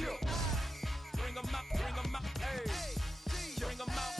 Bring 'em out, hey. Bring 'em out,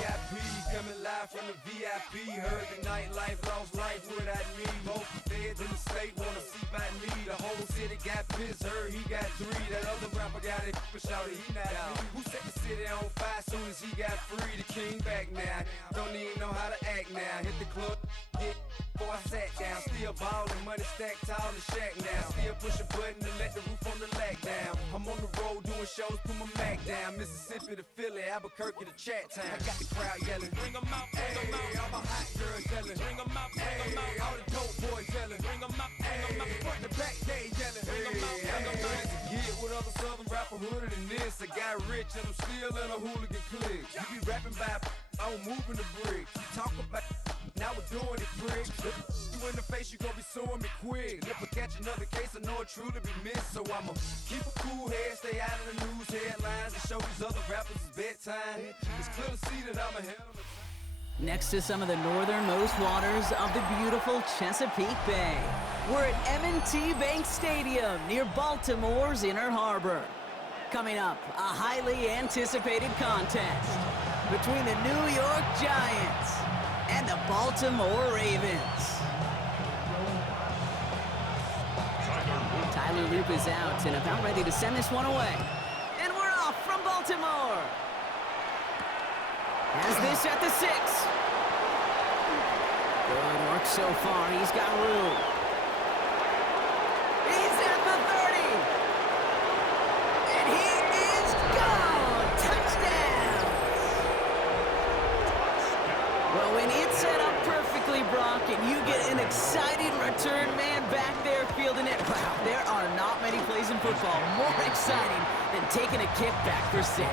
VIP coming live from the VIP. Heard the nightlife, lost life without me. Most feds in the state wanna see by me. The whole city got pissed, heard he got 3. That other rapper got it for shouted, he not me. Who set the city on fire soon as he got free? The king back now, don't even know how to act now. Hit the club, get before I sat down. Still ballin', money stacked tall in the shack now. Still push a button to let the roof on the lack down. I'm on the road doing shows, put my Mac down. Mississippi to Philly, Albuquerque to Chat Town. I got the crowd yelling, bring 'em out, hey, all my hot girls yelling, bring 'em out, hey, all the dope boys yelling, bring 'em out, front to back they yelling, bring 'em out, Get with other southern rapper hooded than this. I got rich and I'm still in a hooligan clique. You be rapping by I'm moving the bricks. You talk about now we're doing it, prick. You in the face, you gon' be suing me quick. If I catch another case, I know it truly be missed. So I'ma keep a cool head, stay out of the news headlines, and show these other rappers it's bedtime. It's clear to see that I'm ahead of the time. Next to some of the northernmost waters of the beautiful Chesapeake Bay, we're at M&T Bank Stadium near Baltimore's Inner Harbor. Coming up, a highly anticipated contest between the New York Giants and the Baltimore Ravens. Tyler Loop is out and about ready to send this one away. And we're off from Baltimore. Has this at the 6. Good work so far. He's got room. He's at the 30. And he is gone. Touchdown. Well, when it's set up perfectly, Brock, and you get an exciting return man back there fielding it, wow, there are not many plays in football more exciting than taking a kick back for 6.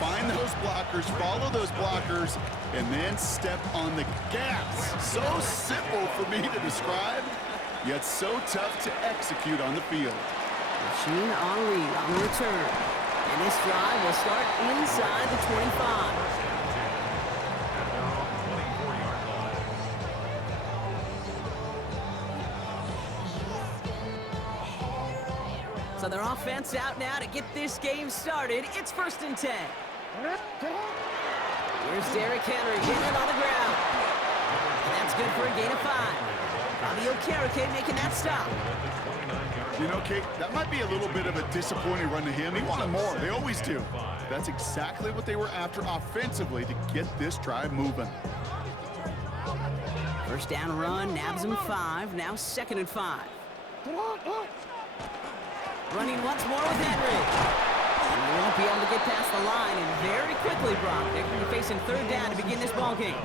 Find those blockers, follow those blockers, and then step on the gas. So simple for me to describe, yet so tough to execute on the field. Machine on lead on the return. And this drive will start inside the 25. So their offense out now to get this game started. It's 1st and 10. Here's Derrick Henry getting it on the ground. And that's good for a gain of 5. Bobby Okereke making that stop. You know, Kate, that might be a little bit of a disappointing run to him. He wanted more. They always do. That's exactly what they were after offensively to get this drive moving. First down run, nabs him 5. Now 2nd and 5. Running once more with Henry. And they won't be able to get past the line, and very quickly, Brock, they're going to be facing 3rd down to begin this ballgame.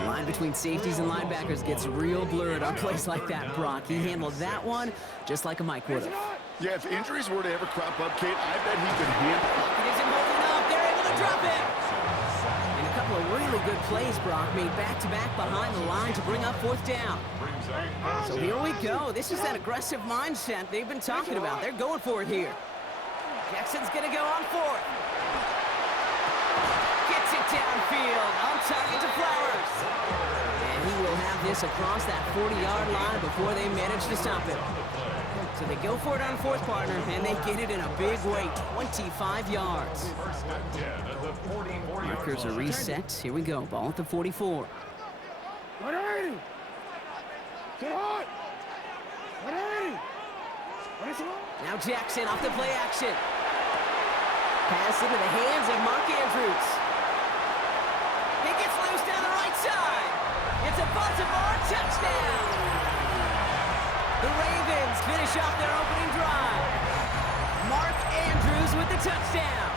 The line between safeties and linebackers gets real blurred on plays like that, Brock. He handled that one just like a Mike would have. Yeah, if injuries were to ever crop up, Kate, I bet he could handle it. It isn't holding up. They're able to drop it. And a couple of really good plays, Brock, made back-to-back behind the line to bring up 4th down. So here we go. This is that aggressive mindset they've been talking about. They're going for it here. Jackson's going to go on 4th. Gets it downfield. On target to Flowers. And he will have this across that 40-yard line before they manage to stop him. So they go for it on 4th, partner, and they get it in a big way, 25 yards. Markers are reset. Here we go. Ball at the 44. Now Jackson off the play action. Pass into the hands of Mark Andrews. He gets loose down the right side. It's a Baltimore touchdown. The Ravens finish off their opening drive. Mark Andrews with the touchdown.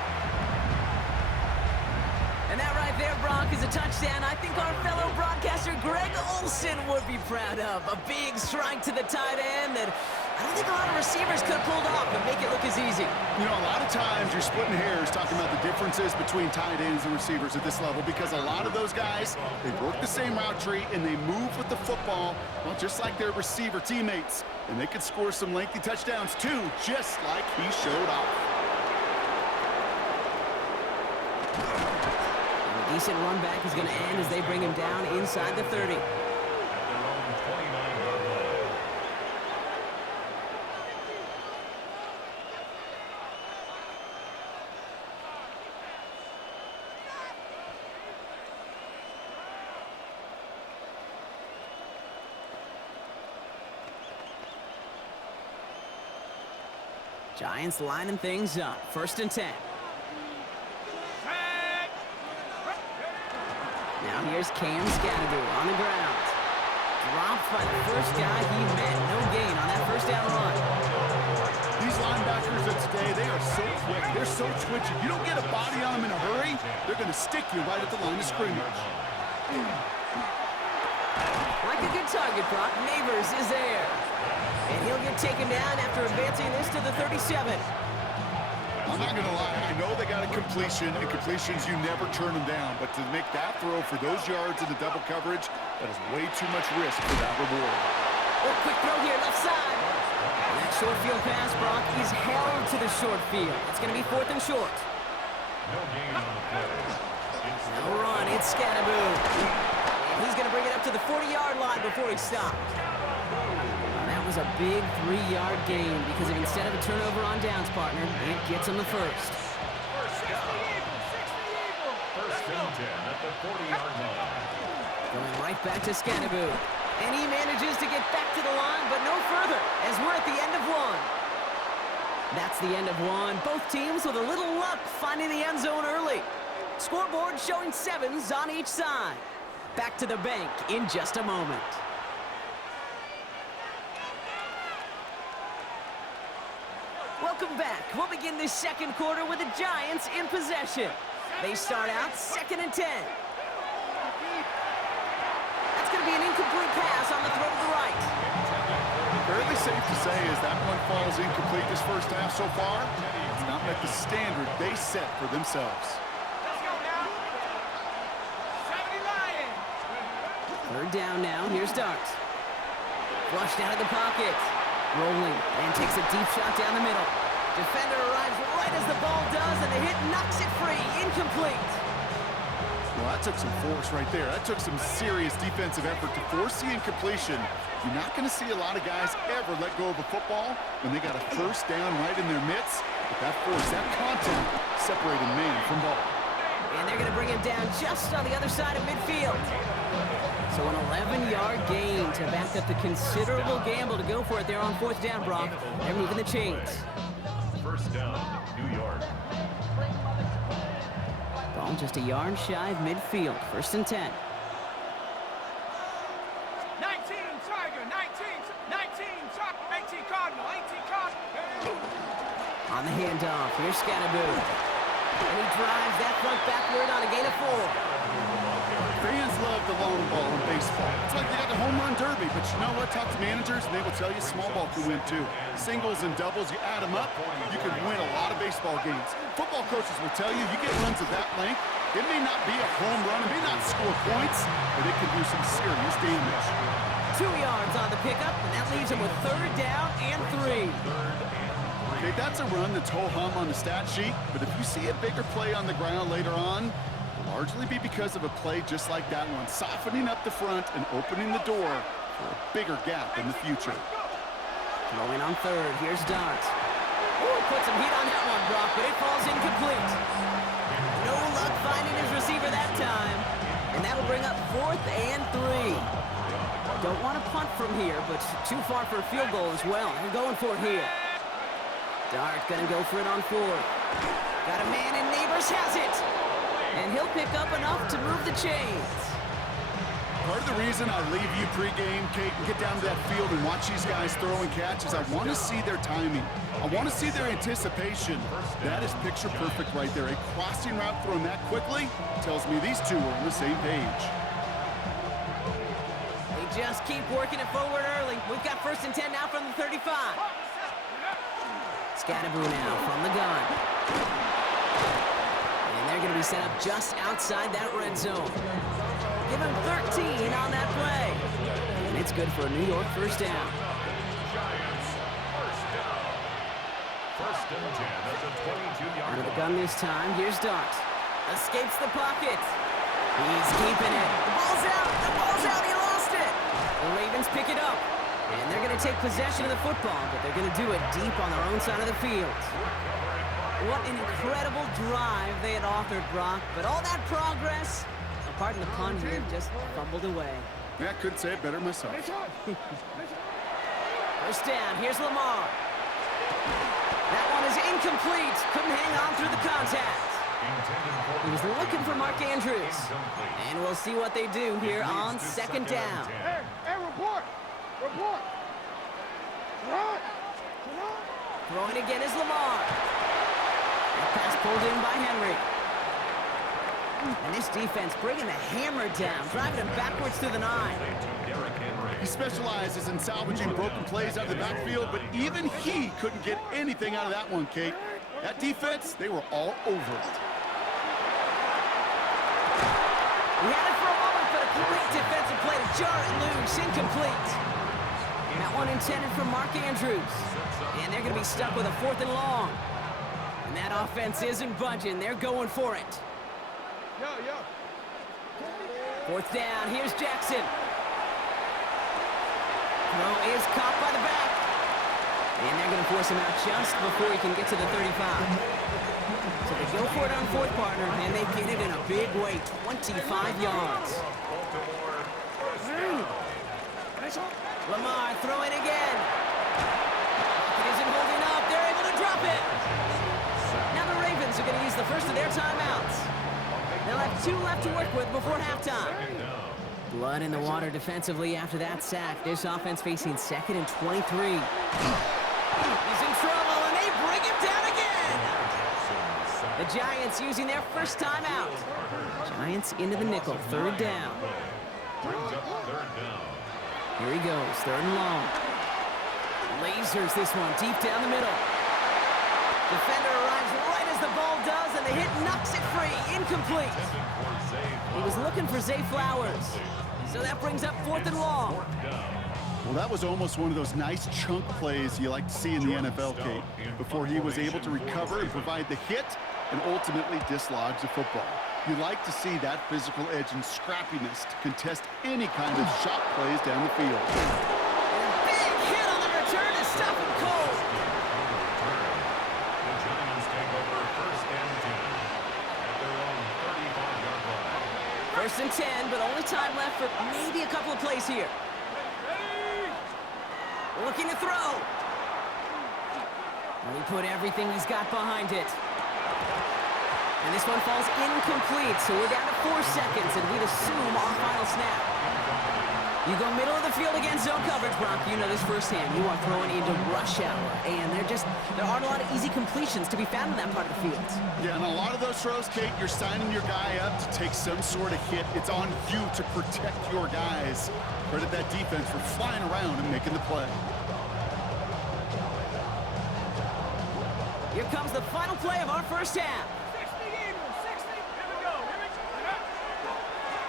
And that right there, Brock, is a touchdown I think our fellow broadcaster Greg Olsen would be proud of. A big strike to the tight end that I don't think a lot of receivers could have pulled off and make it look as easy. You know, a lot of times you're splitting hairs talking about the differences between tight ends and receivers at this level because a lot of those guys, they work the same route tree and they move with the football, well, just like their receiver teammates. And they could score some lengthy touchdowns too, just like he showed off. A decent run back is going to end as they bring him down inside the 30. Giants lining things up. 1st and 10. Now here's Cam Scattergood on the ground. Dropped by the first guy he met. No gain on that first down run. These linebackers of today, they are so quick. They're so twitchy. You don't get a body on them in a hurry, they're going to stick you right at the line of scrimmage. Like a good target, Brock. Neighbors is there. And he'll get taken down after advancing this to the 37. I'm not going to lie. I know they got a completion, and completions, you never turn them down. But to make that throw for those yards in the double coverage, that is way too much risk for that reward. Oh, quick throw here, left side. And that short field pass, Brock, is held to the short field. It's going to be 4th and short. No gain on the play. No run, it's Scattergood. And he's going to bring it up to the 40-yard line before he stopped. That was a big 3-yard gain because if instead of a turnover on downs, partner, it gets him the first. First and 10 at the 40-yard line. Going right back to Scattergood. And he manages to get back to the line, but no further, as we're at the end of one. That's the end of one. Both teams with a little luck finding the end zone early. Scoreboard showing 7s on each side. Back to the bank in just a moment. Welcome back. We'll begin this second quarter with the Giants in possession. They start out 2nd and 10. That's going to be an incomplete pass on the throw to the right. Fairly safe to say as that one falls incomplete this first half so far. It's not met the standard they set for themselves. Third down now. Here's Darts. Flushed out of the pocket. Rolling and takes a deep shot down the middle. Defender arrives right as the ball does, and the hit knocks it free. Incomplete. Well, that took some force right there. That took some serious defensive effort to force the incompletion. You're not going to see a lot of guys ever let go of a football when they got a first down right in their midst. But that force, that contact, separated man from ball. And they're going to bring him down just on the other side of midfield. So an 11-yard gain to back up the considerable gamble to go for it there on 4th down, Brock. They're moving the chains. First down, New York. Ball just a yard shy of midfield. 1st and 10. 19 Tiger, 19 Cardinal, 18 Cardinal. On the handoff, here's Scattergood. And he drives that front backward on a gain of 4. Fans love the long ball in baseball. It's like they got the home run derby, but you know what? Talk to managers, and they will tell you small ball can win too. Singles and doubles, you add them up, you can win a lot of baseball games. Football coaches will tell you, you get runs of that length, it may not be a home run, it may not score points, but it can do some serious damage. 2 yards on the pickup, and that leaves him with 3rd down and 3. Okay, that's a run that's ho-hum on the stat sheet, but if you see a bigger play on the ground later on, largely be because of a play just like that one, softening up the front and opening the door for a bigger gap in the future. Throwing on 3rd, here's Dart. Ooh, put some heat on that one, Brock, but it falls incomplete. No luck finding his receiver that time, and that'll bring up 4th and 3. Don't want to punt from here, but too far for a field goal as well. They're going for it here. Dart gonna go for it on 4th. Got a man, and Neighbors has it. And he'll pick up enough to move the chains. Part of the reason I leave you pregame, Kate, and get down to that field and watch these guys throw and catch is I want to see their timing. I want to see their anticipation. That is picture perfect right there. A crossing route thrown that quickly tells me these two are on the same page. They just keep working it forward early. We've got 1st and 10 now from the 35. Scattergood now from the gun. They're going to be set up just outside that red zone. Give him 13 on that play. And it's good for a New York first down. Giants, first down. 1st and 10 at the 22-yard Out of the line. gun this time. Here's Dart. Escapes the pocket. He's keeping it. The ball's out. The ball's out. He lost it. The Ravens pick it up. And they're going to take possession of the football, but they're going to do it deep on their own side of the field. What an incredible drive they had authored, Brock. But all that progress, pardon the pun here, just fumbled away. Yeah, I couldn't say it better myself. First down, here's Lamar. That one is incomplete. Couldn't hang on through the contact. He was looking for Mark Andrews. And we'll see what they do here on second down. Hey, report! Report! Run! Throwing again is Lamar. That pass pulled in by Henry. And this defense bringing the hammer down, driving him backwards through the 9. He specializes in salvaging broken plays out of the backfield, but even he couldn't get anything out of that one, Kate. That defense, they were all over it. He had it for a moment, but a great defensive play to jar it loose, incomplete. That one intended for Mark Andrews. And they're going to be stuck with a 4th and long. And that offense isn't budging. They're going for it. Yo. 4th down. Here's Jackson. Throw is caught by the back. And they're going to force him out just before he can get to the 35. So they go for it on 4th, partner, and they get it in a big way, 25 yards. Lamar throwing again. It isn't holding up. They're able to drop it. Now the Ravens are going to use the first of their timeouts. They'll have 2 left to work with before halftime. Blood in the water defensively after that sack. This offense facing 2nd and 23. He's in trouble, and they bring him down again. The Giants using their first timeout. Giants into the nickel, 3rd down. Here he goes, 3rd and long. Lasers this one, deep down the middle. Defender arrives right as the ball does, and the hit knocks it free. Incomplete. He was looking for Zay Flowers. So that brings up 4th and long. Well, that was almost one of those nice chunk plays you like to see in the NFL, Kate, before he was able to recover and provide the hit and ultimately dislodge the football. You like to see that physical edge and scrappiness to contest any kind of shot plays down the field. And a big hit on the return to stop him cold. The Giants take over 1st and 10 at their own 35-yard line. 1st and 10, but only time left for maybe a couple of plays here. Looking to throw. And he put everything he's got behind it. And this one falls incomplete, so we're down to 4 seconds, and we'd assume our final snap. You go middle of the field against zone coverage, Brock. You know this firsthand. You are throwing into rush hour, and there aren't a lot of easy completions to be found in that part of the field. Yeah, and a lot of those throws, Kate, you're signing your guy up to take some sort of hit. It's on you to protect your guys. Credit that defense for flying around and making the play. Here comes the final play of our first half. 60 Eagles, 60. Here we go.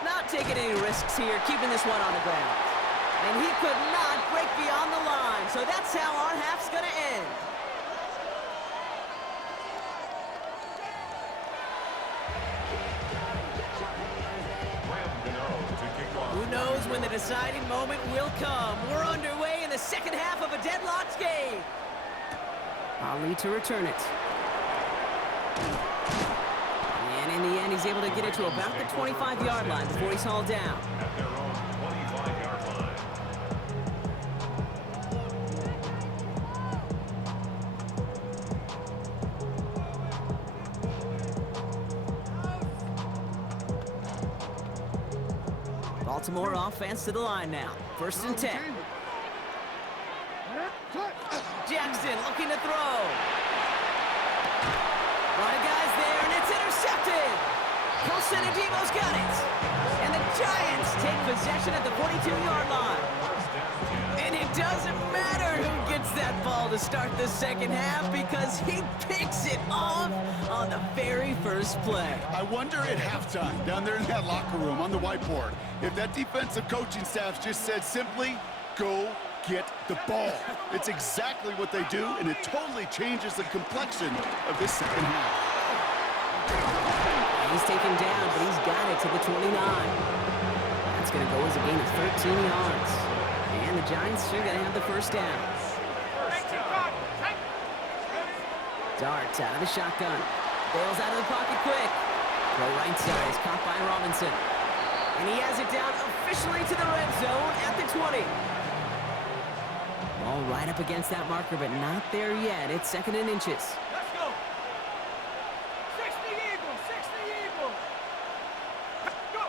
Not taking any risks here, keeping this one on the ground. And he could not break beyond the line, so that's how our half's going to end. Who knows when the deciding moment will come? We're underway in the second half of a deadlocked game. Ali to return it. And in the end, he's able to get it to about the 25-yard line before he's hauled down. At their own 25-yard line. Baltimore offense to the line now. 1st and 10. Jackson looking to throw. A lot of guys there, and it's intercepted. Colson Adebo's got it. And the Giants take possession at the 42-yard line. And it doesn't matter who gets that ball to start the second half because he picks it off on the very first play. I wonder at halftime, down there in that locker room on the whiteboard, if that defensive coaching staff just said simply, go get the ball. It's exactly what they do, and it totally changes the complexion of this second half. He's taken down, but he's got it to the 29. That's going to go as a gain of 13 yards. And the Giants are going to have the first down. Dart out of the shotgun. Bails out of the pocket quick. Throw right side is caught by Robinson. And he has it down officially to the red zone at the 20. Ball Oh, right up against that marker, but not there yet. It's 2nd and inches. Let's go. 60 Eagles, 60 Eagles. Go.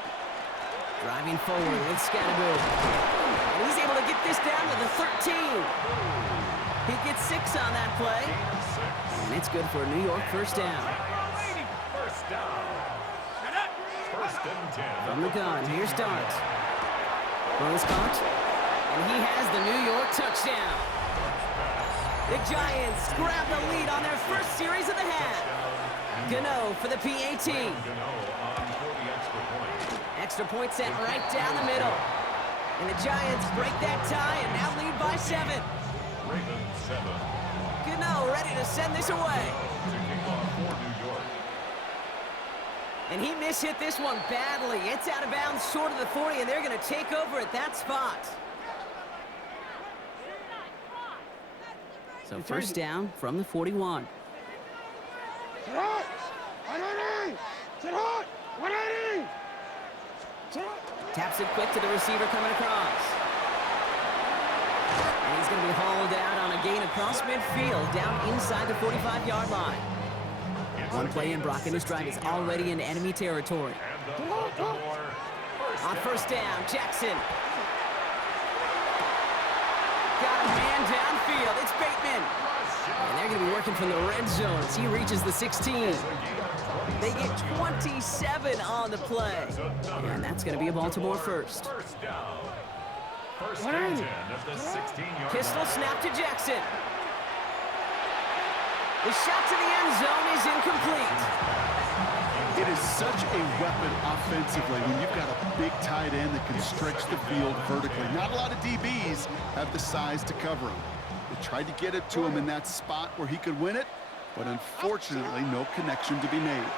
Driving forward with Scatterboo. And he's able to get this down to the 13. He gets 6 on that play. And it's good for a New York first down. First down. First and 10. From the gun, here's Dart. Throws caught. And he has the New York touchdown. The Giants grab the lead on their first series of the half. Gano for the PAT. Extra point sent right down the middle. And the Giants break that tie and now lead by 7. Ravens 7. Gano ready to send this away. To kick off for New York. And he mishit this one badly. It's out of bounds short of the 40, and they're going to take over at that spot. So first down from the 41. Sit hot. 180. Sit hot. 180. Sit hot. Taps it quick to the receiver coming across. And he's going to be hauled out on a gain across midfield, down inside the 45-yard line. One play in, Brock, and his drive is already in enemy territory. On first down, Jackson. Got a man downfield. It's Bateman. And they're going to be working from the red zone as he reaches the 16. They get 27 on the play. And that's going to be a Baltimore first. First down. First and 10 at the 16-yard Pistol line. snap to Jackson. The shot to the end zone is incomplete. It is such a weapon offensively when you've got a big tight end that can stretch the field vertically. Not a lot of DBs have the size to cover him. They tried to get it to him in that spot where he could win it, but unfortunately, no connection to be made.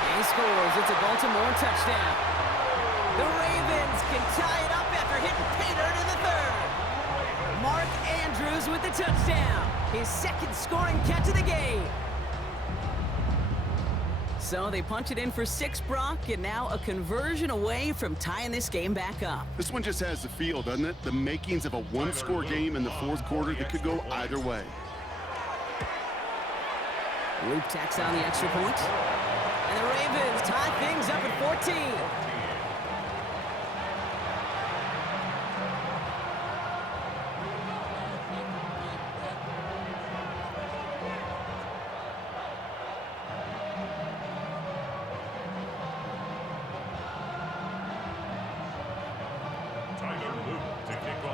And he scores. It's a Baltimore touchdown. The Ravens can tie it up after hitting pay dirt in the 3rd. Mark Andrews with the touchdown. His 2nd scoring catch of the game. So they punch it in for 6, Brock, and now a conversion away from tying this game back up. This one just has the feel, doesn't it? The makings of a one-score game in the 4th quarter that could go either way. Luke tacks on the extra point. And the Ravens tie things up at 14.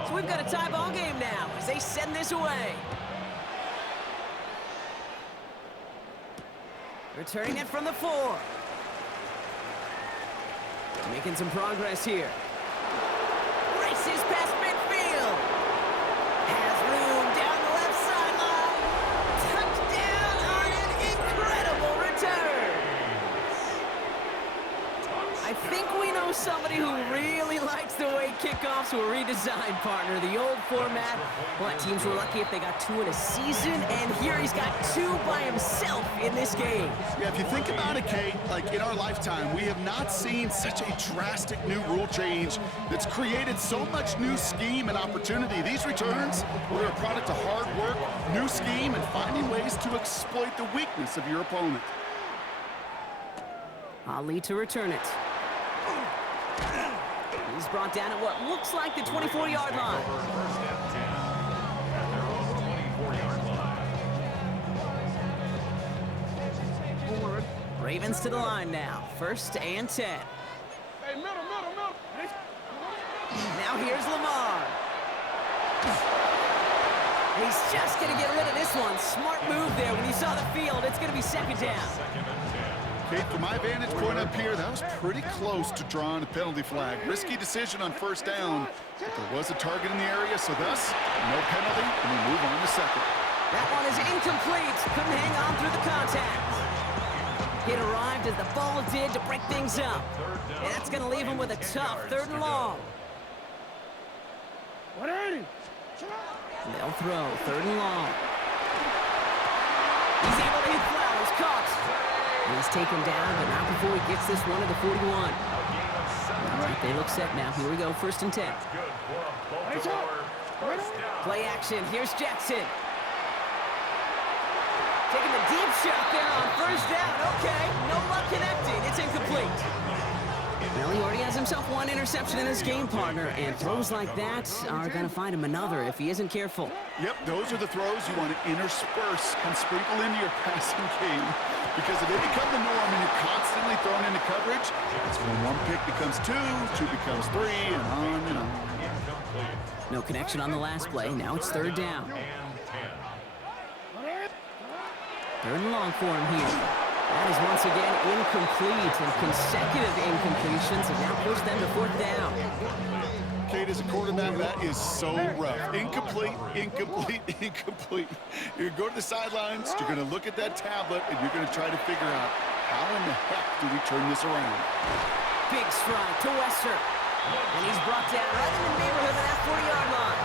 So we've got a tie ball game now as they send this away. Returning it from the 4. Making some progress here. Races past midfield. Has room down the left sideline. Touchdown on an incredible return. I think we know somebody who really likes the way kickoffs were redesigned, partner. The old format. Well, teams were lucky if they got 2 in a season, and here he's got 2 by himself in this game. Yeah, if you think about it, Kate, like in our lifetime, we have not seen such a drastic new rule change that's created so much new scheme and opportunity. These returns, they're a product of hard work, new scheme, and finding ways to exploit the weakness of your opponent. Ali to return it. He's brought down at what looks like the 24-yard line. First and 10 at their own 24-yard line. Ravens to the line now. First and 10. Hey, middle. Now here's Lamar. He's just going to get rid of this one. Smart move there. When you saw the field, it's going to be 2nd down. Second and 10. Kate, from my vantage point up here, that was pretty close to drawing a penalty flag. Risky decision on first down, but there was a target in the area, so thus, no penalty, and we move on to 2nd. That one is incomplete. Couldn't hang on through the contact. It arrived as the ball did to break things up. And that's going to leave him with a tough 3rd and long. 180. They'll throw 3rd and long. He's able to hit Flowers. Caught. And he's taken down, but not before he gets this one to the 41. All right, they look set now. Here we go, 1st and 10. Good for a Baltimore first down. Play action. Here's Jackson. Taking the deep shot there on 1st down. Okay, no luck connecting. It's incomplete. Well, he already has himself one interception in his game, partner, and throws like that are going to find him another if he isn't careful. Yep, those are the throws you want to intersperse and sprinkle into your passing game. Because if they become the norm and you're constantly thrown into coverage, that's when one pick becomes two becomes three, and on and on. No connection on the last play. Now it's 3rd down. And 10. 3rd and long for him here. That is once again incomplete, and consecutive incompletions have now pushed them to 4th down. Kate, as a quarterback, that is so rough. Incomplete, incomplete, incomplete. You're going to go to the sidelines, you're going to look at that tablet, and you're going to try to figure out how in the heck do we turn this around. Big strike to Wester. And he's brought down right in the neighborhood of that 40-yard line.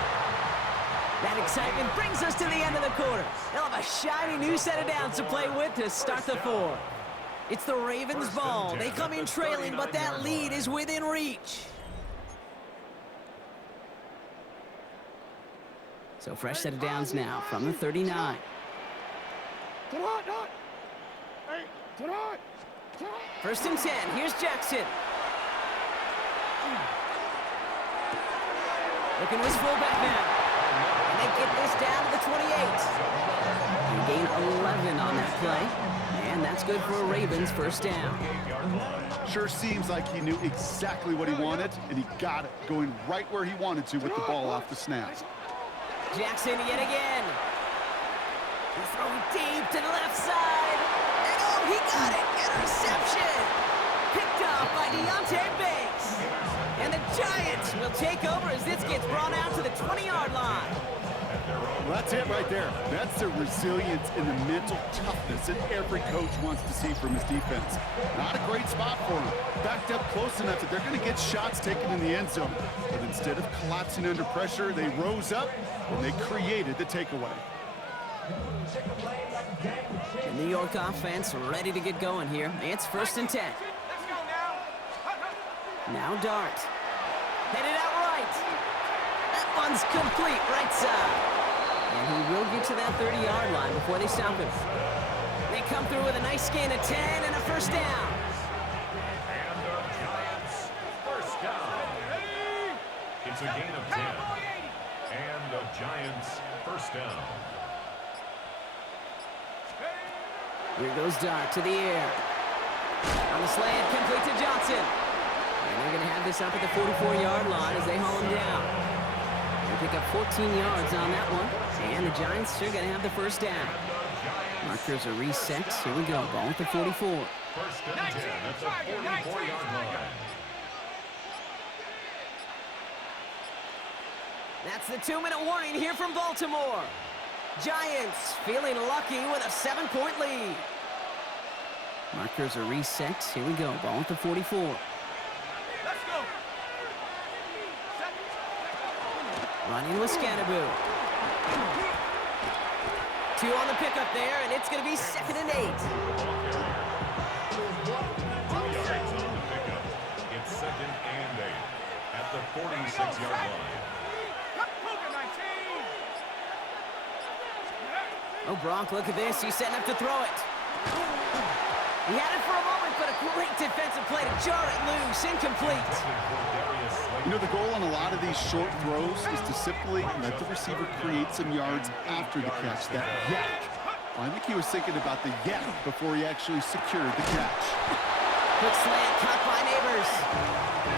That excitement brings us to the end of the quarter. They'll have a shiny new set of downs to play with to start the 4. It's the Ravens' ball. They come in trailing, but that lead is within reach. So fresh set of downs now from the 39. To the hot, hot. Hey, to the hot. 1st and 10. Here's Jackson. Looking to his fullback now. And they get this down to the 28. And gain 11 on that play. And that's good for a Ravens 1st down. Sure seems like he knew exactly what he wanted, and he got it, going right where he wanted to with the ball off the snap. Jackson yet again. He's throwing deep to the left side. And oh, he got it. Interception. Picked off by Deontay Banks. And the Giants will take over as this gets brought out to the 20-yard line. Well, that's it right there. That's the resilience and the mental toughness that every coach wants to see from his defense. Not a great spot for him. Backed up close enough that they're going to get shots taken in the end zone. But instead of collapsing under pressure, they rose up and they created the takeaway. The New York offense ready to get going here. It's 1st and 10. Let's go now. Now Dart. Headed out right. That one's complete right side. And he will get to that 30-yard line before they stop him. They come through with a nice gain of 10 and a 1st down. And the Giants first down. It's a gain of 10. And the Giants first down. Here goes Dart to the air. On the slant, complete to Johnson. And they're going to have this up at the 44-yard line as they haul him down. They pick up 14 yards on that one. And the Giants are going to have the 1st down. Markers are reset. Here we go. Ball at the 44. First and 10 at the 44-yard line. That's the 2-minute warning here from Baltimore. Giants feeling lucky with a 7-point lead. Markers are reset. Here we go. Ball at the 44. Let's go. Running with Scannaboo. 2 on the pickup there, and it's going to be 2nd and 8. Yards on the pickup. It's 2nd and 8 at the 46-yard line. Oh, Bronk, look at this. He's setting up to throw it. He had it for a moment, but a great defensive play to jar it loose. Incomplete. You know, the goal on a lot of these short throws is to simply let the receiver create some yards after the catch, that yak. Well, I think he was thinking about the yak before he actually secured the catch. Quick slant caught by Neighbors.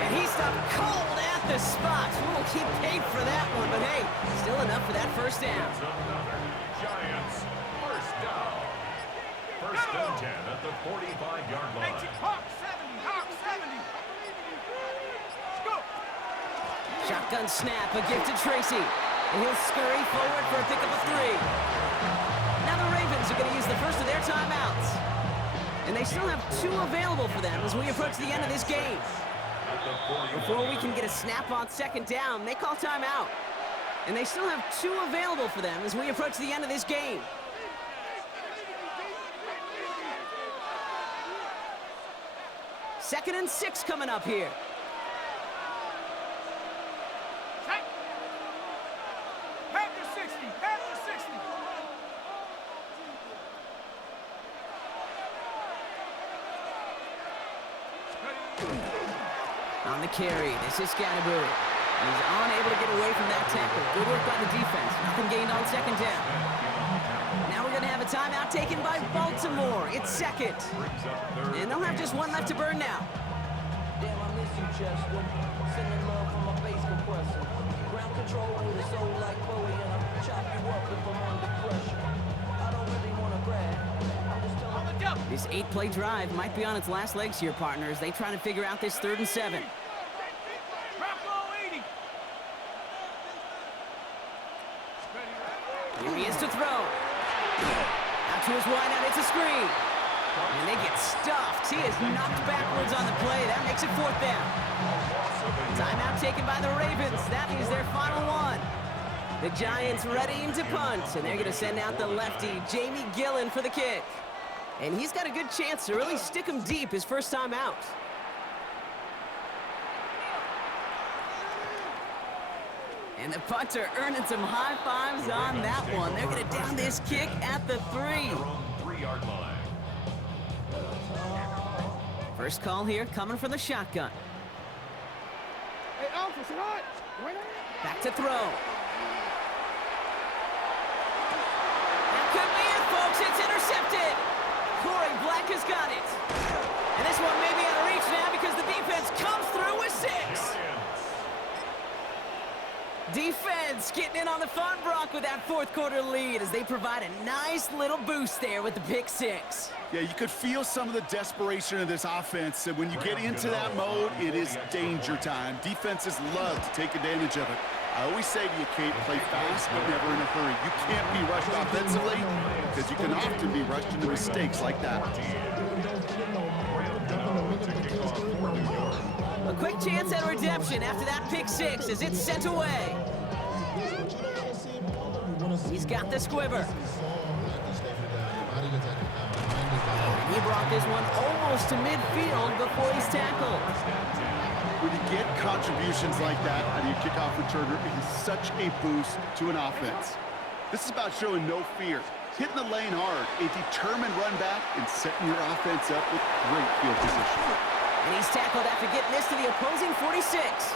And he stopped cold at the spot. Ooh, he paid for that one, but hey, still enough for that 1st down. Giants first down. First and 10 at the 45-yard line. Hawk 70, Hawk 70. Let's go. Shotgun snap, a gift to Tracy. And he'll scurry forward for a pickup of 3. Now the Ravens are going to use the first of their timeouts. And they still have 2 available for them as we approach the end of this game. Before we can get a snap on 2nd down, they call timeout. And they still have 2 available for them as we approach the end of this game. Second and 6 coming up here. on the carry. This is Scatterbury. He's unable to get away from that tackle. Good work by the defense. Nothing gained on second down. Now we're going to have a timeout taken by Baltimore. It's second. And they'll have just one left to burn now. Damn, I miss you, Chester. Sending love from my bass compressor. Ground control with a soul like Bowie, and I chop you up if I'm under pressure. I don't really want to brag. I'm just telling you. This 8-play drive might be on its last legs here, partners. They try to figure out this 3rd and 7. Here he is to throw. Out to his wideout, it's a screen. And they get stuffed. He is knocked backwards on the play. That makes it 4th down. Timeout taken by the Ravens. That is their final one. The Giants readying to punt, and they're going to send out the lefty, Jamie Gillen, for the kick. And he's got a good chance to really stick him deep his first time out. And the punter earning some high fives on that one. They're going to down this kick at the 3. 3-yard line. First call here coming from the shotgun. Hey, Alpha, sit hot. Right on. Back to throw. That could be it, folks. It's intercepted. Corey Black has got it. And this one may be out of reach now because the defense comes through with 6. Defense getting in on the fun, Brock, with that 4th quarter lead as they provide a nice little boost there with the pick 6. Yeah, you could feel some of the desperation of this offense, and when you get into that mode, it is danger time. Defenses love to take advantage of it. I always say to you, Kate, play fast but never in a hurry. You can't be rushed offensively because you can often be rushed into mistakes like that. A quick chance at redemption after that pick 6 as it's sent away. He's got the squibber. And he brought this one almost to midfield before he's tackled. When you get contributions like that out of your kickoff returner, it is such a boost to an offense. This is about showing no fear, hitting the lane hard, a determined run back, and setting your offense up with great field position. And he's tackled after getting this to the opposing 46.